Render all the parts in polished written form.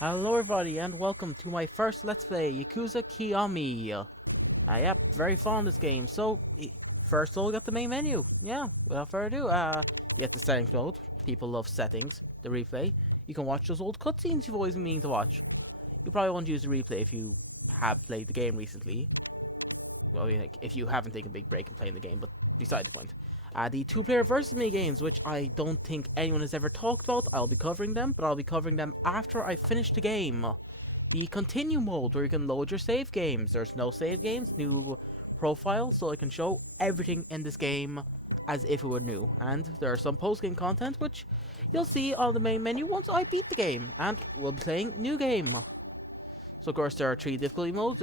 Hello everybody and welcome to my first Let's Play, Yakuza Kiwami. Yeah, very fond of this game. So, first of all we got the main menu. Yeah, without further ado, get the settings mode. People love settings, the replay. You can watch those old cutscenes you've always been meaning to watch. You probably won't use the replay if you have played the game recently. Well, if you haven't taken a big break in playing the game, but besides the point. The two-player versus mini games, which I don't think anyone has ever talked about. I'll be covering them, but I'll be covering them after I finish the game. The continue mode, where you can load your save games. There's no save games, new profile, so I can show everything in this game as if it were new. And there are some post-game content, which you'll see on the main menu once I beat the game, and we'll be playing new game. So of course there are 3 difficulty modes.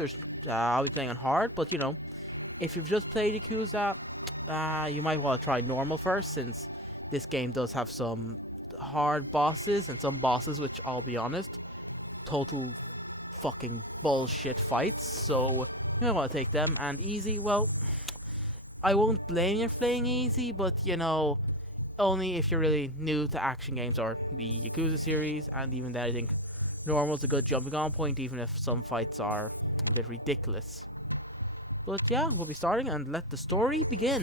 I'll be playing on hard, but you know, if you've just played Yakuza, you might want to try normal first, since this game does have some hard bosses and some bosses which, I'll be honest, total fucking bullshit fights, so you might want to take them. And easy, well, I won't blame you for playing easy, but you know, only if you're really new to action games or the Yakuza series, and even then I think normal's a good jumping on point, even if some fights are a bit ridiculous. But yeah, we'll be starting and let the story begin.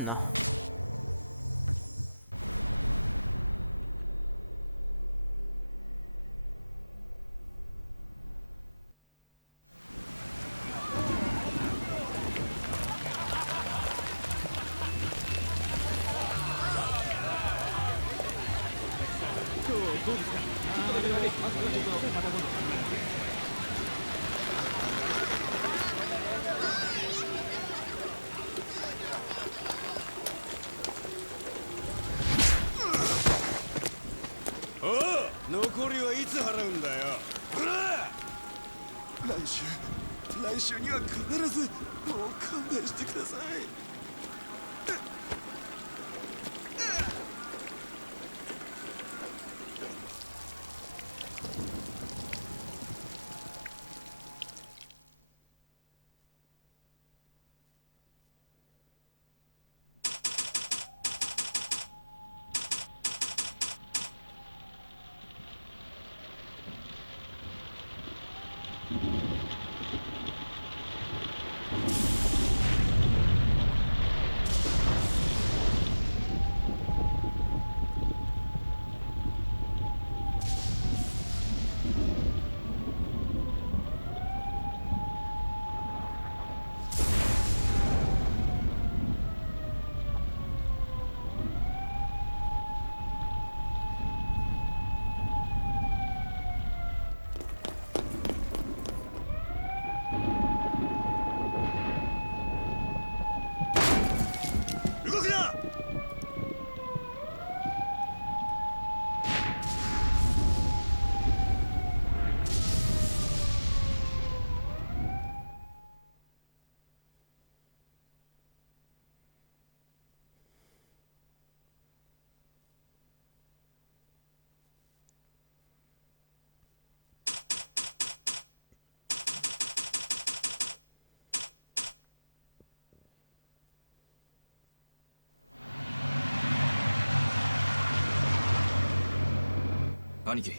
兄貴。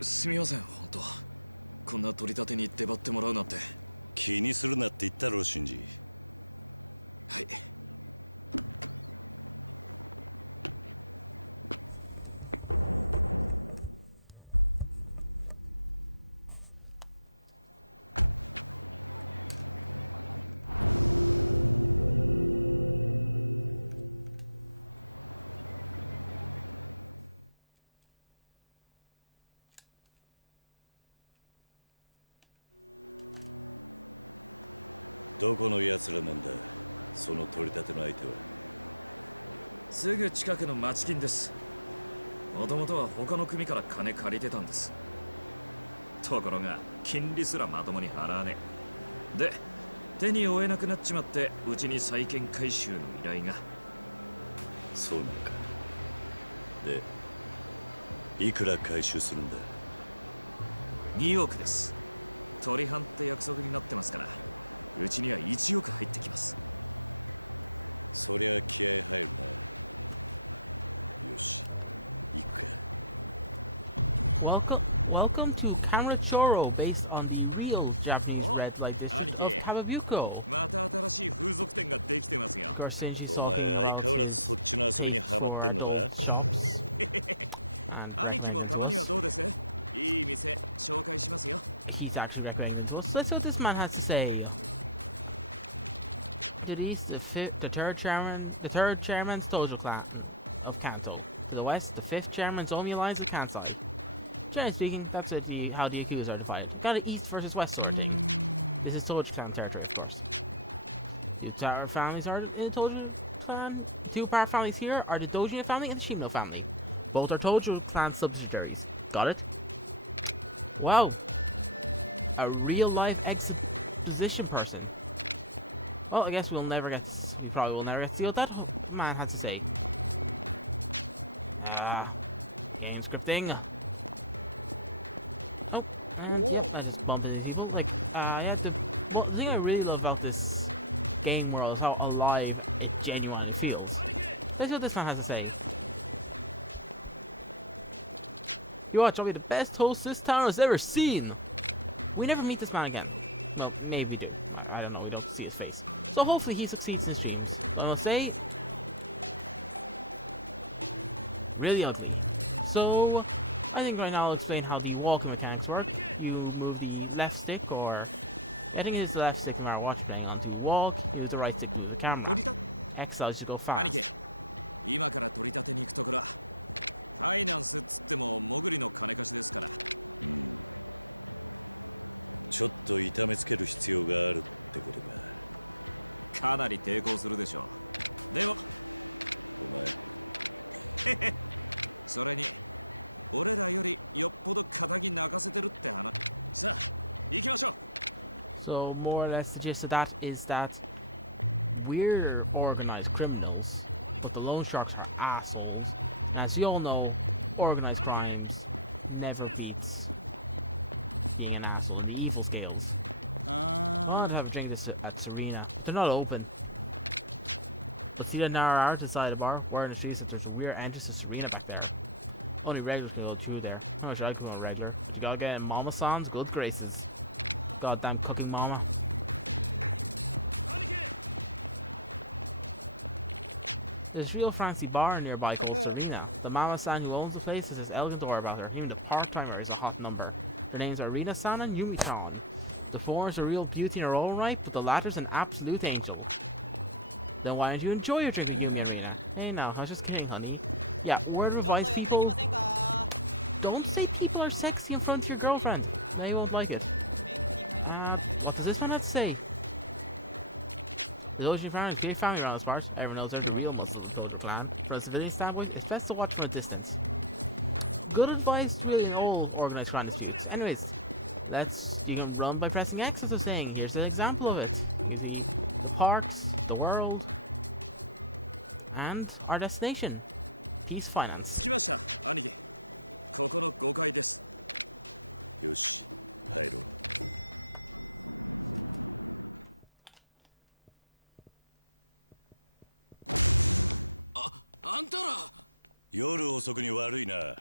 すみません、本当。こんな取り立てに出張ってもらうなんて。気にするなって言ったろ、シンジ。はい。どこの奴らなんだ、その取り立ての相手は。すぐ近くの町金です。もともとは他の組から金借りてたんです。ところが金利すらまともに払わねえ。で、手に負えなくなっちまって、うちに債権回収の依頼が。そうなのか。で、いくら回収するんだ。2億です。取り半って約束になってますから、うちには1億入ってきます。そりゃ気合入るな。よし、行くか。welcome to Kamurochoro, based on the real Japanese Oh, bread like this of Aniki. Kabubuko. また新しい風俗店ができてますよ Of course, Shinji お saw 前相変わらずそっちの遊びにハマってんのか？ 兄貴もたまにはどうです？いい店紹介しますよ He's actually recommending to us. So let's see what this man has to say. To the east, the third chairman's Tojo clan of Kanto. To the west, the fifth chairman's Omi Alliance of Kansai. Generally speaking, that's how the Yakuza are divided. Kind of east versus west sort of thing. This is Tojo clan territory, of course. Two tower families are in the Tojo clan. Two power families here are the Dojin family and the Shimno family. Both are Tojo clan subsidiaries. Got it? Wow. A real life exposition person. Well, I guess we probably will never get to see what that man had to say. Game scripting. Oh, I just bumped into people. Like, yeah, the thing I really love about this game world is how alive and genuine it feels. That's what this man has to say. You watch, I'll be the best host this town has ever seen. We never meet this man again. Well, maybe we do. I don't know, we don't see his face. So hopefully he succeeds in his dreams. I will say, really ugly. So, I think right now I'll explain how the walking mechanics work. You move the left stick, or I think it is the left stick no matter what you're playing, onto the walk, move the right stick to move the camera. X allows you to go fast. 兄貴今から取り立てに行くところファイナンスっつっても潜りの金貸しですからちょっと痛めつける必要があるってことか。かなり抵抗するでしょうでもお前それに俺らよりよっぽど仇泣かせてるって話さあ行きましょう So more or less the gist of that is that we're organized criminals, but the loan sharks are assholes. And as you all know, organized crimes never beats being an asshole in the evil scales. I'll have a drink this at Serena. They're not open. But see that narrow arch inside the bar? We're in the streets, there's a weird entrance to Serena back there. Only regulars can go through there. How much I can go regular? You gotta get in Mama San's good graces. Goddamn cooking mama. There's a real fancy bar nearby called Serena. The Mama-san who owns the place is this elegant aura about her. Even the park climber is a hot number. Their names are Rina-san and Yumi-san. The former is a real beauty in her own right, but the latter's an absolute angel. Then why don't you enjoy your drinking, Yumi and Rina? Hey now, I was just kidding, honey. Yeah, word of advice, people. Don't say people are sexy in front of your girlfriend. They won't like it. What does this one have to say? The Doji family is a big family around this part. Everyone knows there's a real Muslim Doji clan. From a civilian standpoint, it's best to watch from a distance. Good advice to really all organized crime disputes. Anyways, you can run by pressing X, as I was saying. Here's an example of it. You can see parks, the world, and our destination. Peace Finance. 着きました兄貴ここの5階ですよし入ろう。あんたら夜遅くに悪いな。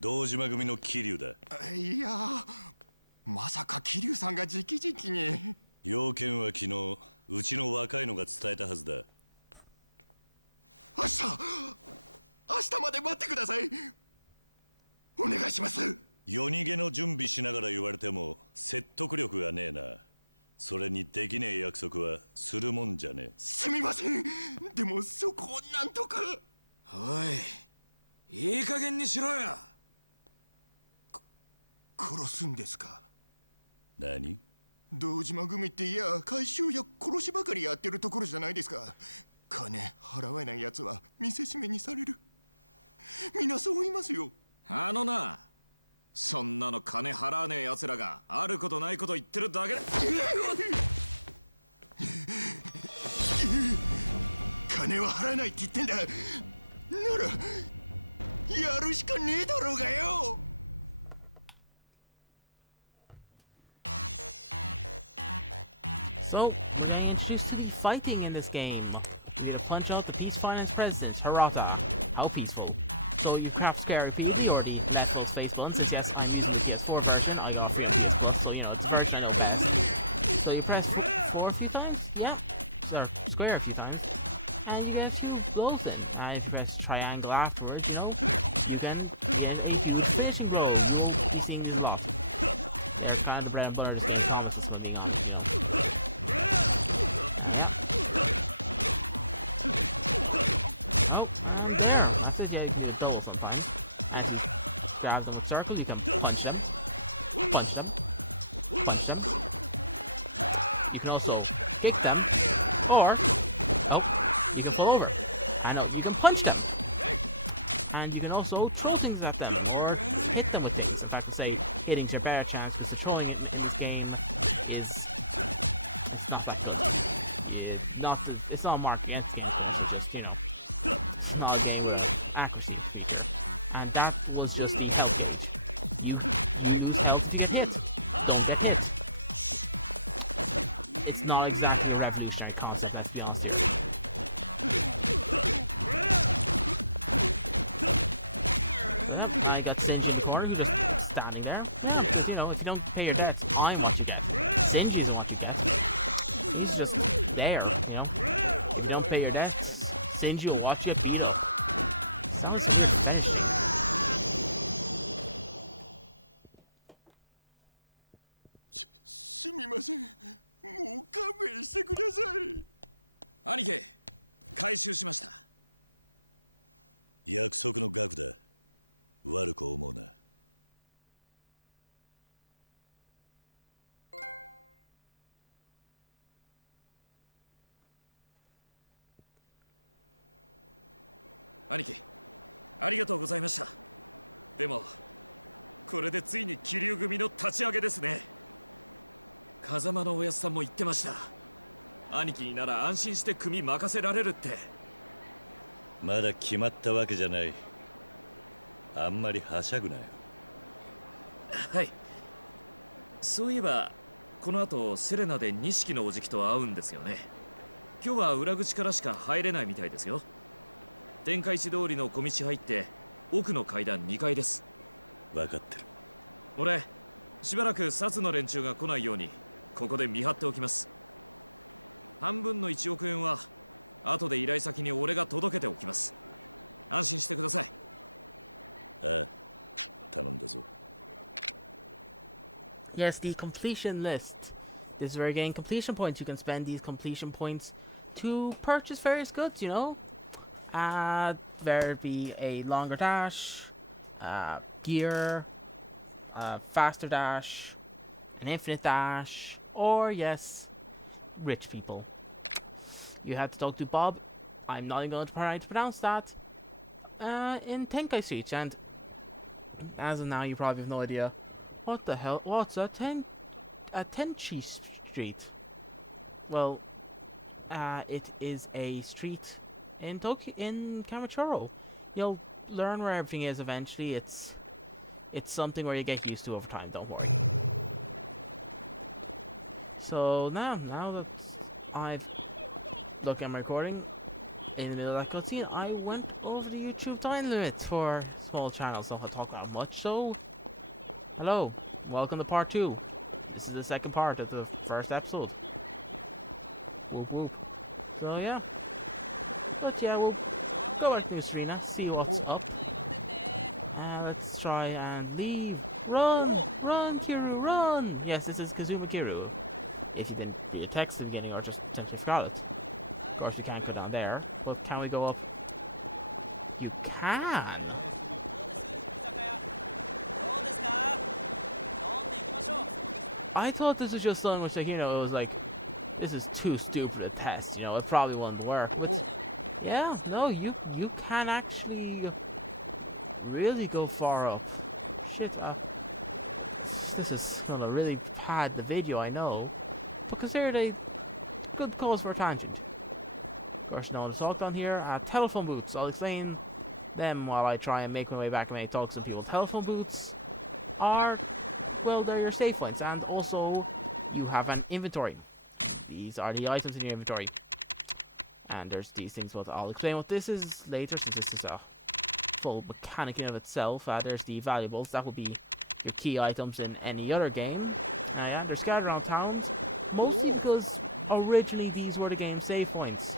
堂島組の桐生だ。いやまさか桐生さんが直々に。要件は昨日うちの若いのが伝えたはずだ。明日まで待ってください。お願いします。夜逃げの準備しながら言われても説得力がねえな。それにできねえ約束はするもんじゃねえ。すみません。でもそこをなんとか。おいいい加減にしろよ殺すんですか？何？堂島組っていや回収や殺しばかりやってるところじゃないですか。金払えない奴は見せしめにされる。みんなそう言いますよ。あのなそんなの金払わねえ奴らがあることないこと言ってるだけだ金は払えないって言ってんだ。ならやるしかねえだろうがよ。So, we're introduced to the fighting in this game. We will punch out the Peace Finance President, Harata. How peaceful. So you have scary people or the left or space buttons. I guess I'm using the PS4 version. I got it, so you know the first one I know. So you press 4 a few times, yeah, or square a few times, and you get 2 broken. And if you press triangle afterwards, you know, you can get a finishing blow. You won't be seeing a lot. It's kind of bread and butter to see comics is moving on. Oh, there. That's it, yeah, you can throw it sometimes. And you grab them in a circle, you can punch them. Punch them. Punch them. You can also kick them, or, nope, you can pull over. And also you can punch them. And you can also throw things at them, or hit them with things. If I could say hitting's your better chance, because throwing it in this game is not that good. It's not marked against things, it's just, you know, it's not a game of accuracy. And that was just the health. You lose health to get hit. Don't get hit. It's not exactly a revolutionary concept, let's be honest with you. Yep, now you got Shinji in the corner, who's just standing there. You know, if you don't pay your debts, I'm what you get. Shinji's what you get. He's just there, you know. If you don't pay your debts, Shinji will watch you beat it. すみません。もう勘弁してください。兄貴、回収しました。約束の額だ。悪く思うな。兄貴、ありがとうございました。でもこれでついに気流組の立ち上げですね。風間のおやつさんも言ってました。兄貴になら安心して組任せられるって。まだ決まったわけじゃない。あんまりはしゃぐなよ。はい。そういえばこの後セレナで錦のおじきと会うんですよね。今日は裏口からしか入れないみたいですよ。天下一通りの小道入って奥の階段2階です。分かってる。俺しばらく薩の連中が来ないようにここで見張っておきます。半分の1億円は後で依頼先に俺が届けておきます。安心してください。ああ、頼んだぞ。Yes, the completion list. This is where you gain completion points. You can spend these completion points to purchase various goods, you know. There'd be a longer dash, gear, faster dash, an infinite dash, or yes, rich people. You have to talk to Bob. I'm not even going to try to pronounce that. In Tenkai Street, and as of now, you probably have no idea what the hell. What's a Tenchi Street? Well, it is a street in Tokyo, in Kamuchoro. You'll learn where everything is eventually. It's something where you get used to over time. Don't worry. So now that I've looked at my recording in the middle of that cutscene, I went over the YouTube time limit for small channels, so if I talk that much. So, hello, welcome to part 2. This is the second part of the first episode. Whoop whoop. So yeah. But yeah, we'll go at Miss Rena, see what's up. Let's try and leave. Run! Run, Kiru, run! Yes, this is Kazuma Kiru. If you didn't read the text at the beginning or just simply forgot it. Of course, we can't go down there. But can we go up? You can! I thought this was just something which, like, you know, it was like, this is too stupid a test, you know, it probably wouldn't work. But yeah, no, you can actually really go far up. Shit, this is gonna really pad the video, I know. But consider they good cause for a tangent. First known assault on here, telephone booths. I'll explain them while I try and make my way back and make talks with people. Telephone booths are, well, they're your safe points, and also you have an inventory. These are the items in your inventory. And there's these things, but I'll explain what this is later, so this is a full mechanic in of itself. There's the valuables. That will be your key items in any other game. Yeah, they're scattered around towns. Mostly because originally these were the game's save points.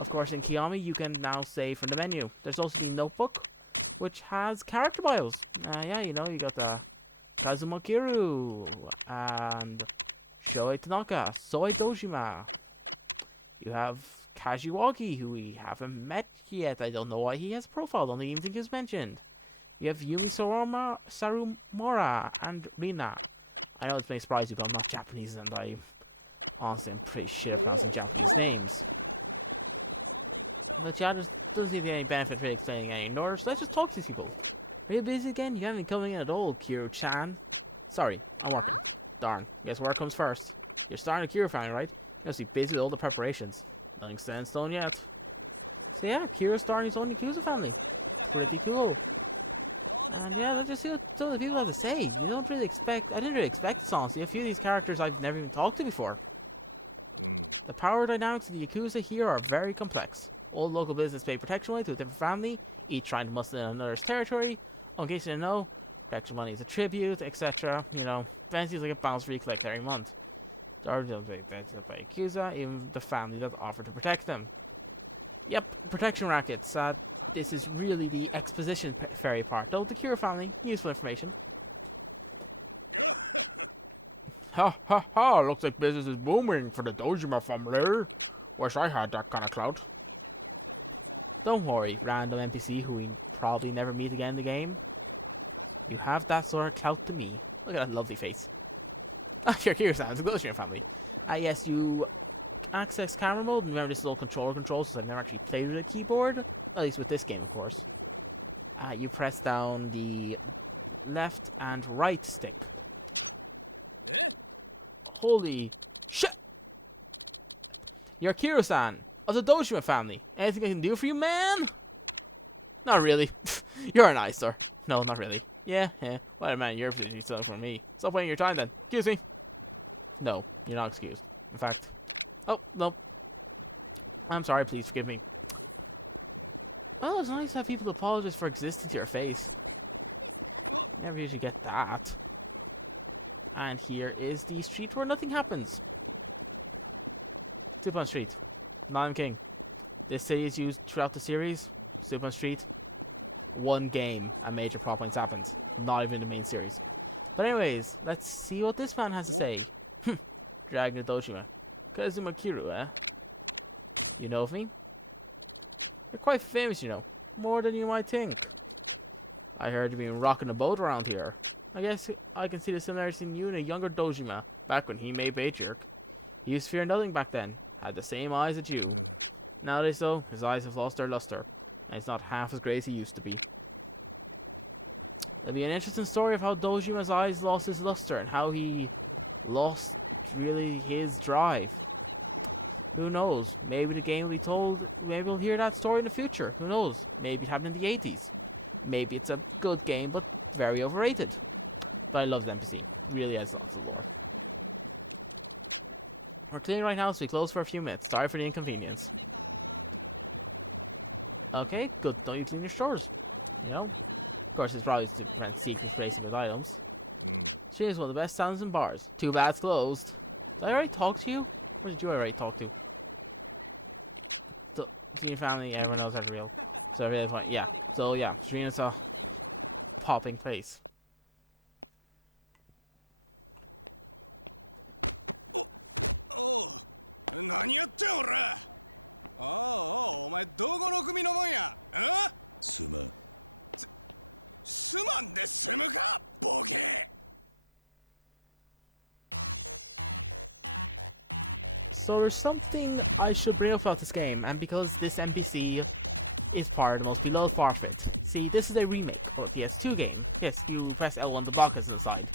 Of course, in Kiwami, you can now save from the menu. There's also the notebook, which has character bios. Yeah, you know, you got the Kazuma Kiru, and Shoei Tanaka, Soei Dojima. You have Kajiwagi, who we haven't met yet. I don't know why he has a profile, don't even think he's mentioned. You have Yumi Sarumora and Rina. I know it may surprise you, but I'm not Japanese and I honestly am pretty shit at Japanese names. But yeah, doesn't give you any benefit of explaining any nor so let's just talk to these people. Are you busy again? You haven't been coming in at all, Kiro-chan. Sorry, I'm working. Darn, guess work comes first. You're starting a Kiro family, right? You must be busy with all the preparations. Nothing's set in stone yet. So yeah, Kiro's starting his own Yakuza family. Pretty cool. Yeah, just some of the people on the stage. I didn't really expect this, honestly. A few of these characters I've never even talked to before. The power dynamics of the Yakuza here are very complex. All local business pay protection money to a different family, each trying to muscle in another's territory. In case you didn't know, protection money is a tribute, etc. You know, eventually like a balance for you collect every month. There are little bit expensive by Yakuza, even the family does offer to protect them. Yep, protection rackets. This is really the exposition fairy part. Though the Kira family, useful information. Ha ha ha! Looks like business is booming for the Dojima family. Wish I had that kind of clout. Don't worry, random NPC who we probably never meet again in the game. You have that sort of clout to me. Look at that lovely face. Your Kira-san, it's a Dojima family. Yes, you access camera mode. Remember, this is all control, so I've never actually played with a keyboard. At least with this game, of course. You press down the left and right stick. Eh? Holy shit! You're Kiro-san of the Dojima family. Anything I can do for you, man? Not really. You're an eyesore. No, not really. Yeah. Wait a minute, you're pretty stuff for me. Stop wasting your time then. Excuse me. No, you're not excused. In fact, oh, no. I'm sorry, please forgive me. Oh, it's nice to have people apologize for existing to your face. Maybe you should get that. And here is the street where nothing happens. 2 Street. Nottingham King. This city is used throughout the series. 2 Street. One game, a major problem has happened. Not even the main series. But anyways, let's see what this man has to say. Dragon Dojima. Kazuma Kiru, eh? You know of me? You're quite famous, you know. More than you might think. I heard you've been rocking the boat around here. I guess I can see the similarities in you and a younger Dojima, back when he made Patriarch. He used to fear nothing back then, had the same eyes as you. Nowadays though, his eyes have lost their luster, and he's not half as great as he used to be. It'll be an interesting story of how Dojima's eyes lost his luster, and how he lost really his drive. Who knows? Maybe the game will be told, maybe we'll hear that story in the future. Who knows? Maybe it happened in the 80s. Maybe it's a good game, but very overrated. But I love them, see. It really is. We're cleaning right now, so we close for a few minutes. Sorry for the inconvenience. Okay, good. Don't you clean your stores? You know? Of course, he's probably trying to see some place with his items. She is one of the best sounds in bars. Too bad it's closed. Did I already talk to you? Or did you already talk to? Team family, everyone else is real. So I really like, yeah. So yeah, Serena a popping place. おう、何やってん俺。お前どこの組のもんや。すまん。すまんで済むか、ボケ。So there's something I should bring up about this game, and because this NPC is part of the most beloved Barfit. See, this is a remake for a PS2 game. Yes, you press L1 to block this inside.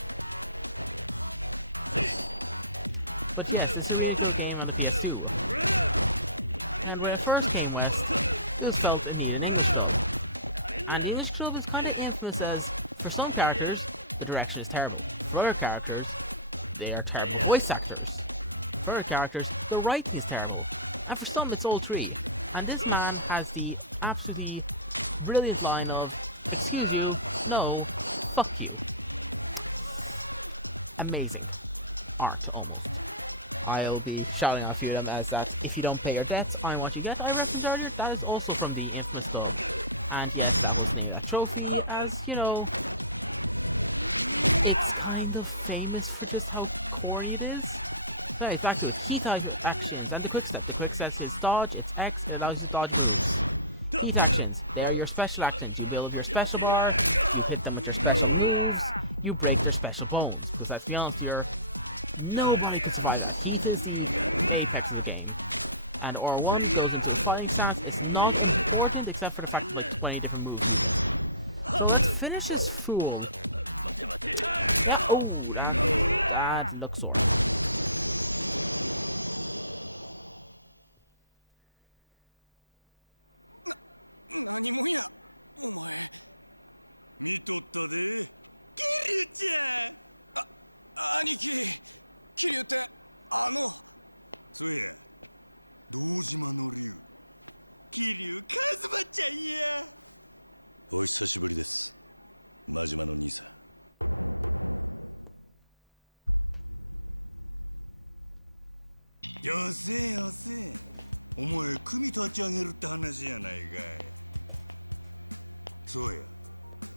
But yes, this is a game on the PS2. And when it first came west, it was felt it needed an English dub. And the English dub is kind of infamous as, for some characters, the direction is terrible. For other characters, they are terrible voice actors. For other characters, the writing is terrible. And for some, it's all three. And this man has the absolutely brilliant line of, "Excuse you, no, fuck you." Amazing art, almost. I'll be shouting out a few of them as that. If you don't pay your debts, I'm what you get. I referenced earlier. That is also from the infamous dog. And yes, that was near that trophy, as you know. It's kind of famous for just how corny it is. So exactly, key type actions and the quick step. The quick step is dodge, it's X, it allows you to dodge moves. Key actions, they are your special actions. You build your special bar, you hit them with your special moves, you break their special bones. Because let's be honest here, nobody can survive that. Heat is the apex of the game. And R1 goes into the fighting stance. It's not important except for the fact that there's 20 different moves. So let's finish this fool. Yeah, oh, that looks sore.何もんやお前。見とったでキリュウちゃん。兄貴、桐生ってそうや堂島の竜桐生一馬ちゃんや。お久しぶりです、真島の兄さん。よせよせ、お前組立ち上げるって話やないかい。そうや、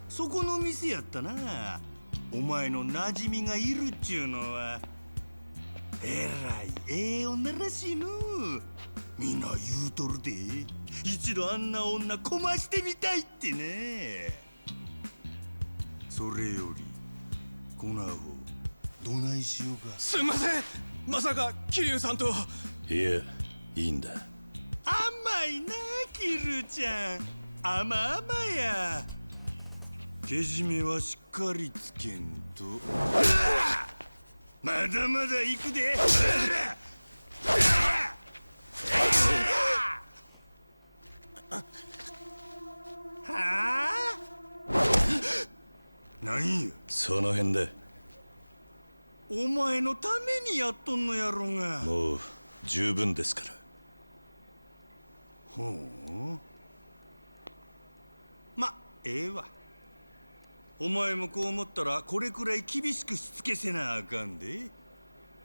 そこの店やったな。お前の馴染みがいるっちゅうのはえらいええ女らしいの。みんな言うとるで、一度あんな女こましてみたいってね。それよりこのアホどないしようか。すんません、まさか桐生さんと。いや、いいんだ。甘いなキルちゃん、甘々や。けじめはしっかりつけんと。まだまだ行くで。はあ？なんやその辺で。お前のためにやっとんのやろが。もう十分ですから。ほう。ま、ええわ。お前もこう思ったらこれくらい厳しくしつけせなあかんで。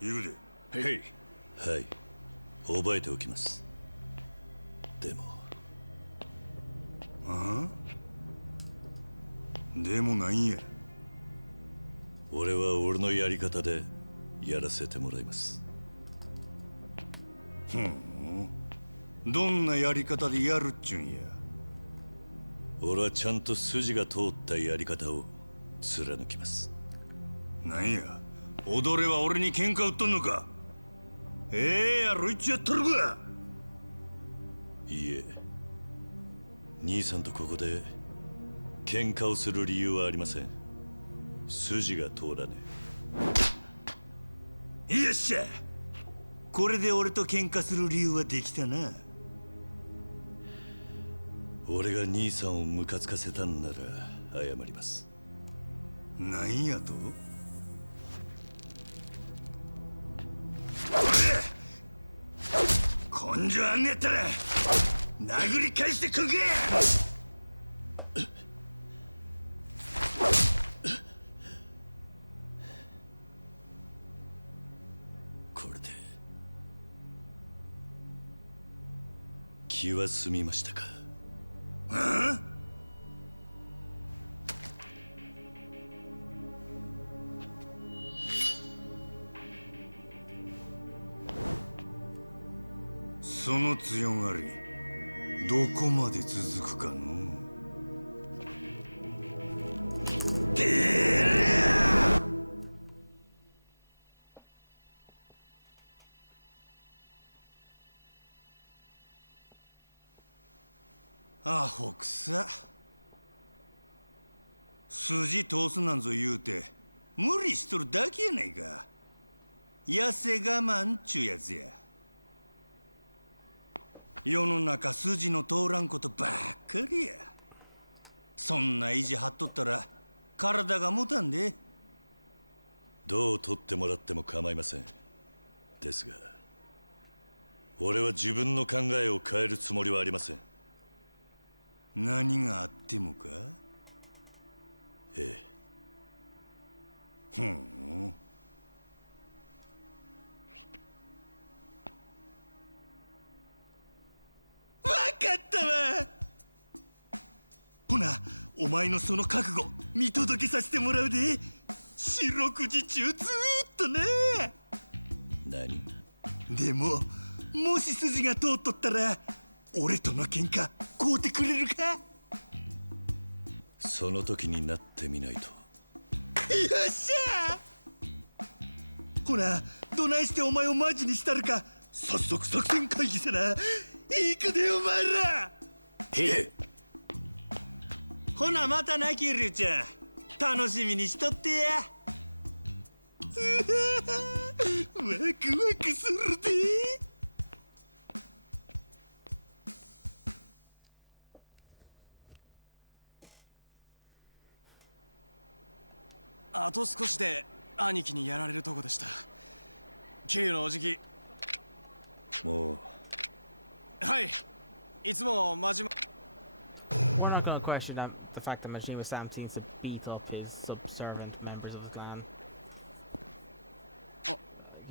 言うで。はい。はい。覚えておきます。でも。ああ？でもなんや。俺は俺のやり方でやらせてもらいます。どんなやり方でやるっちゅんや。俺はちゃんと筋が通ったやり方を貫きます。なんや、踊れは俺に喧嘩売っとんのか。やろいっちやっとるか。いいえ、兄さんとここで喧嘩をする理由はありません。筋が通らねえ。よっしゃ、これで俺と喧嘩する理由はできたな。俺が兄さんをムカつかせたんなら謝ります。なんやと？根性あんねやったら殴り返してくんけ。これで気は済みましたか？その強がりどこまで続くかの。アホくさ。筋通すなんぞ言うて無理しとるだけやないか。痩せ我慢っちゅうやつや。世の中筋の通らんことばっかりや。そんな意地張っとったら体が持たんで。どう取ってもらっても構いません。ですが俺は自分の考えを変えるつもりはありません。何があってもか？ええ。ふん。わかったわ。ほな、お前のその覚悟見届けさせてもらうで。四六時中ずーっとな。何？でも、もし筋が通っとったら俺との喧嘩買うてくれるか？その時になってみないと。よっしゃー。ほな、どないしてお前をマジにしたるか早速作戦会議せな。行くでお前ら。へえ。ほなまたなキルちゃん、楽しみにしとってや。ワクワクするで。あと少しで兄貴にやられるとこでした。桐生のおじき。もう。はい。いつも真面 We're not going to question the fact that Majima Sam seems to beat up his subservient members of the clan. Oh,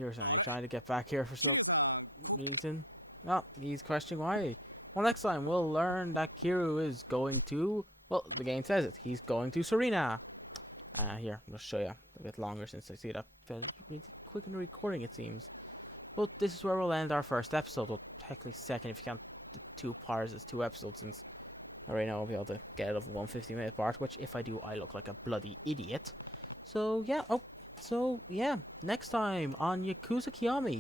you're trying to get back here for 桐生 some さん、こ reason. Oh, he's questioning why. Well, next time we'll learn that Kiryu is going to... Well, the game says it. He's going to Serena. Here, I'm going to show you. A bit longer since I see that. It's quick in the recording, it seems. But this is where we'll end our first episode. Well, technically second if you count the 2 parts as 2 episodes, since right now I'll be able to get it of 150-minute part, which if I do, I look like a bloody idiot. So yeah, next time on Yakuza Kiwami,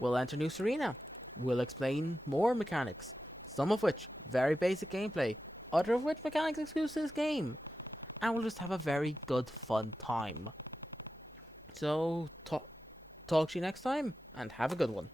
we'll enter New Serena. We'll explain more mechanics, some of which very basic gameplay, other of which mechanics exclusive to this game, and we'll just have a very good fun time. So talk to you next time, and have a good one.